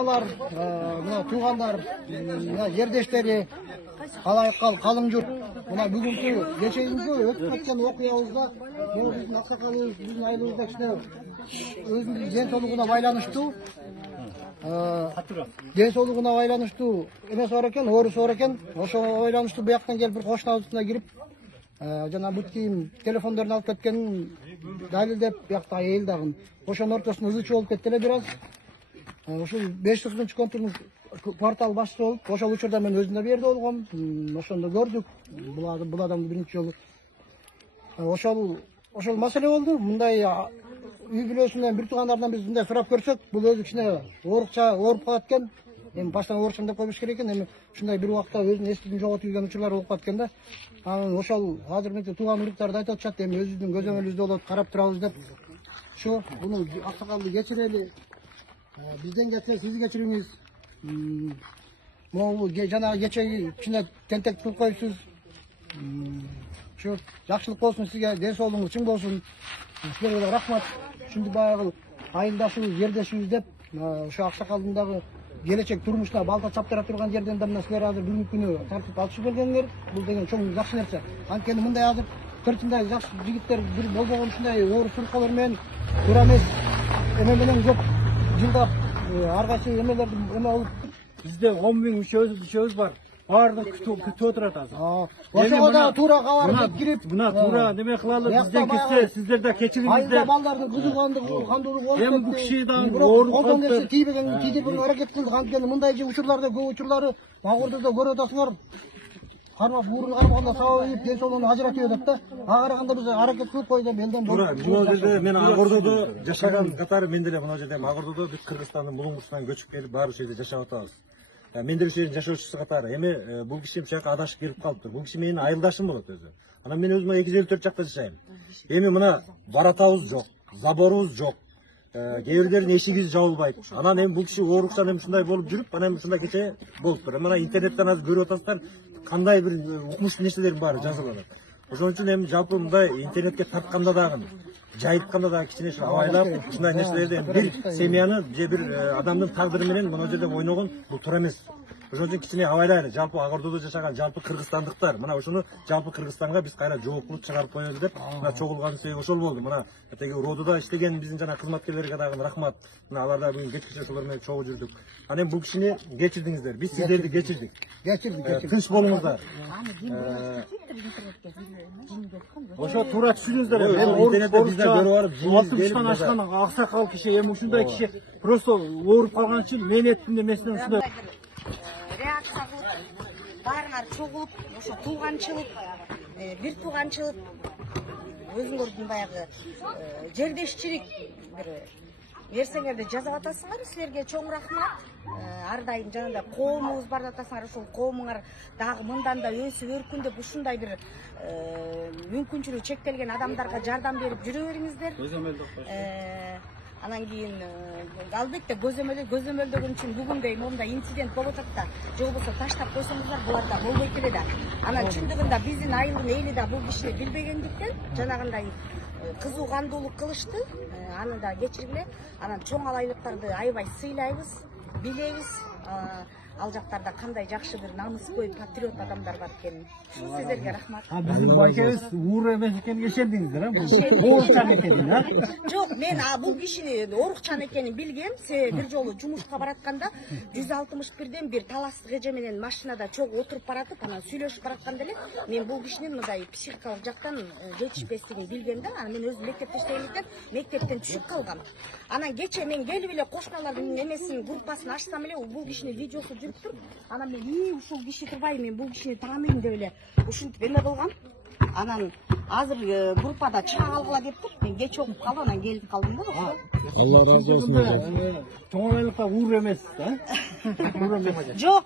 кошуналар, мына туугандар, мына жердештери, калың журт. Мына бүгүнкү кечеги өтүп кеткен окуябызда бул биздин аксакалыбыз, биздин айылыбызда кичине өзүнүн ден соолугуна байланыштуу, эмеси бар экен, оорусу бар экен. Ошого байланыштуу бияктан келип бир кошунабыздын кирип, жана бут кийим телефондорун алып кеткенин далилдеп, биякта айыл дагы. Ошонун ортосунда ызычы болуп кетти эле бир аз. Ушул 5-кызынчы контурдун квартал башчысы болуп, ошол учурда мен өзүм да бу жерде болгом. Ошондо көрдүк бул адамды биринчи жолу. Ошол маселе болду. Мындай үй бүлөсүнөн бир туугандардан биз мындай сурап көрсөк, бул өзү кичине ооруп калат экен. Эми баштан оорушам деп койбош керек экен. Эми ушундай бир убакта өзүнүн эстигин жоготуп жүргөн учурлар болуп калат экен да. Анан ошол азыр мынтип тууган уруктарды айтып атышат, эми өзүбүздүн көзөмөлүбүздө болот, карап турабыз деп. Шу буну аксакалды кечирели. Бизден кетсе сиз кечириңиз. Могу жанагы кечеги кичине тентек кылып коюпсуз. Шу жакшылык болсун сизге, ден соолугуңуз чың болсун. Силерге да рахмат. Ушинтип баягы айылдашыбыз, жердешибиз деп, ошо аксакалдын дагы келечек турмушуна балта чаптыра турган жерден да мына силер азыр бүгүнкү күнү тартып алышып келгениңер, бул деген чоң жакшы нерсе. Анткени мындай азыр сыртындай жакшы жигиттер бир болбогон ушундай оор суркалар менен туура эмес эме менен көп жылдап ар кайсы эмелерди эме болуп. Бизде 10 миң мүчөбүз бар. Баардык күтүп отурат азыр. Ошого да туура кабар кирип, мына туура неме кылалы, бизден кетсе сиздер да кечириңиздер. Айылда балдардын кызыгандыгы, кандуулугу болуп кетти. Эми бул киши дагы ооруп колдон келсе тийбегенге аракет кылдык. Анткени мындай учурларда көп учурлары агырда да көрүп атасыңар. Кармап буурун кармаганда сабап ийип, ден соолугун ажыратып өтөт да. Ага караганда биз аракет кылып койдук, элден туура. Бул жерде мен Агордодо жашаган катары, мен деле мына жерде Агордодо биз Кыргызстандын Булуңгуртунан көчүп келип, баары ушул жерде жашап атабыз. Мен деле ушул жердин жашоочусу катары. Эми бул киши ушул жака адашып келип калыптыр. Бул киши менин айылдашым болот өзү. Анан мен өзүм 254 жакта жашайм. Эми мына баратабыз жок, заборубуз жок. Кээ бирлердин эшиги жабылбайт. Анан эми бул киши ооруксан эми ушундай болуп жүрүп, анан ушундай кече болуптур. Мына интернеттен азыр көрүп атасыздар, кандай бир укмуштуу нерселердин баары жазылып атат. Ошон үчүн эми жалпы мындай интернетке тартканда дагы, жайытканда дагы кичине абайлап, ушундай нерселерди бир семьяны же бир адамдын тагдыры менен мына жерде ойногон бул туура эмес. Ошон үчүн кичине абайлайлы. Жалпы Агордодо жашаган жалпы кыргызстандыктар, мына ушуну жалпы Кыргызстанга биз кайра жооптулук чыгарып коебуз деп, мына чогулган себеби ошол болду. Мына тиги Родода иштеген биздин жана кызматкерлерге дагы рахмат. Мына алар да бүгүн кечкече ошолор менен чогуу жүрдүк. Анан бул кишини кечирдиңиздер, биз сиздерди кечирдик. Тынч болуңуздар. Ошо туура түшүнүңүздөр. Мен интернетте бизде көрүп барып, жиңизден ашкан аксакал киши, эми ушундай киши просто ооруп калган үчүн мен эттим демесинен ушундай реакция кылып, баарыңар чогулуп, ошо тууганчылык, бир тууганчылык, өзүңөрдүн баягы жердешчилик бир нерсеңерди жазып атасыңар. Силерге чоң рахмат. Ар дайым жанагындай коомубуз бар деп атасыңар. Ошол коомуңар дагы мындан да өсүп өркүндөп ушундай бир мүмкүнчүлүгү чектелген адамдарга жардам берип жүрө бериңиздер. Анан кийин албетте көзөмөлдөгөн үчүн бүгүндөй момундай инцидент болуп атат да, же болбосо таштап койсоңуздар булар да болбойт эле да. Анан чындыгында биздин айылдын эли да бул кишини билбегендиктен жанагындай кызуу кандуулук кылышты. Аны да кечиргиле. Анан чоң алайлыктарды аябай сыйлайбыз, билебиз. Ал жактарда кандай жакшы бир намыскөй патриот адамдар бар экенин. Ушул сиздерге рахмат. Биздин байкебиз уур эмес экенине ишендиңиздер, оорукчан экенин, Жок, мен бул кишини оорукчан экенин билгем. Бир жолу жумушка баратканда 161ден бир таластык эже менен машинада чогуу отуруп баратып, анан сүйлөшүп баратканда эле мен бул кишинин мындай психикалык жактан жетишпестигин билгем да. Анан мен өзүм мектепте иштегендиктен мектептен түшүп калгам. Анан кече мен келип эле кошуналардын эмесин группасын ачсам эле бул кишинин видеосу жүрүп тур. Анан мен ушул киши турбай, мен бул кишини тааныйм деп эле ушинтип эме кылгам. Анан азыр группада чыга калгыла деп тур. Мен кеч окуп калып анан келип калдым да. Алла разы болсун. Чоң айлыкта уур эмес, Уур эмес. Жок.